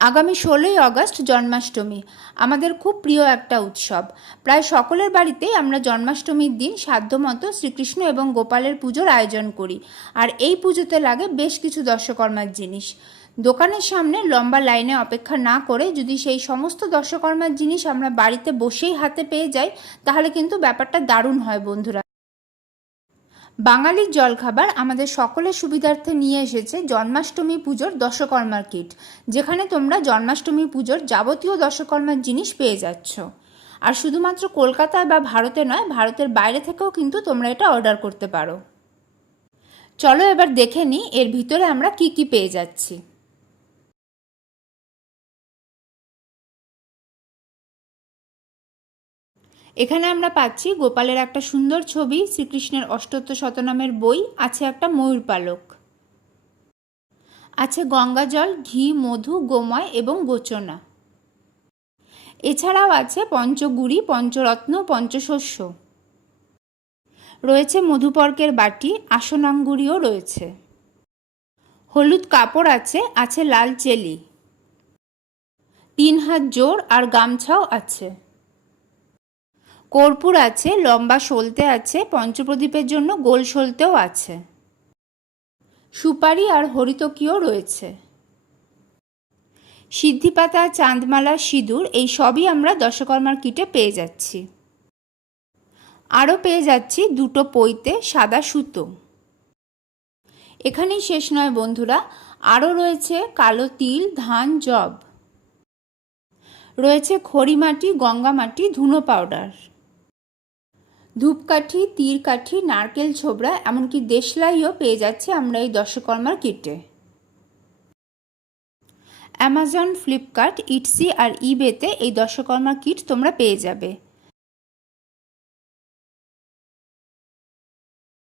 আগামী ষোলোই আগস্ট জন্মাষ্টমী। আমাদের খুব প্রিয় একটা উৎসব। প্রায় সকলের বাড়িতেই আমরা জন্মাষ্টমীর দিন সাধ্যমতো শ্রীকৃষ্ণ এবং গোপালের পুজোর আয়োজন করি। আর এই পুজোতে লাগে বেশ কিছু দর্শকর্মার জিনিস। দোকানের সামনে লম্বা লাইনে অপেক্ষা না করে যদি সেই সমস্ত দর্শকর্মার জিনিস আমরা বাড়িতে বসেই হাতে পেয়ে যাই, তাহলে কিন্তু ব্যাপারটা দারুণ হয় বন্ধুরা। বাঙালির জলখাবার আমাদের সকলের সুবিধার্থে নিয়ে এসেছে জন্মাষ্টমী পুজোর দশকর্মার কিট, যেখানে তোমরা জন্মাষ্টমী পুজোর যাবতীয় দশকর্মার জিনিস পেয়ে যাচ্ছ। আর শুধুমাত্র কলকাতায় বা ভারতে নয়, ভারতের বাইরে থেকেও কিন্তু তোমরা এটা অর্ডার করতে পারো। চলো এবার দেখে নিই এর ভিতরে আমরা কি কি পেয়ে যাচ্ছি। এখানে আমরা পাচ্ছি গোপালের একটা সুন্দর ছবি, শ্রীকৃষ্ণের অষ্টত্ব শতনামের বই, আছে একটা ময়ূর পালক। আছে গঙ্গা জল, ঘি, মধু, গোময় এবং গোচনা। এছাড়াও আছে পঞ্চগুড়ি, পঞ্চরত্ন, পঞ্চশস্য। রয়েছে মধুপর্কের বাটি আসনাঙ্গুরিও রয়েছে। হলুদ কাপড় আছে আছে লাল চেলি। তিন হাত জোর আর গামছাও আছে। কর্পূর আছে, লম্বা সলতে আছে, পঞ্চপ্রদীপের জন্য গোল সলতেও আছে। সুপারি আর হরিতকীও রয়েছে। সিদ্ধিপাতা, চাঁদমালা, সিঁদুর, এই সবই আমরা দশকর্মার কিটে পেয়ে যাচ্ছি। আরও পেয়ে যাচ্ছি দুটো পইতে সাদা সুতো। এখানেই শেষ নয় বন্ধুরা, আরও রয়েছে কালো তিল, ধান, জব। রয়েছে খড়িমাটি গঙ্গামাটি ধুনো পাউডার। ধূপকাঠি, তীরকাঠি, নারকেল ছোবড়া, এমনকি দেশলাইও পেয়ে যাচ্ছে আমরা এই দশকর্মার কিটে অ্যামাজন ফ্লিপকার্ট ইটসি আর ইবেতে এই দশকর্মা কিট তোমরা পেয়ে যাবে।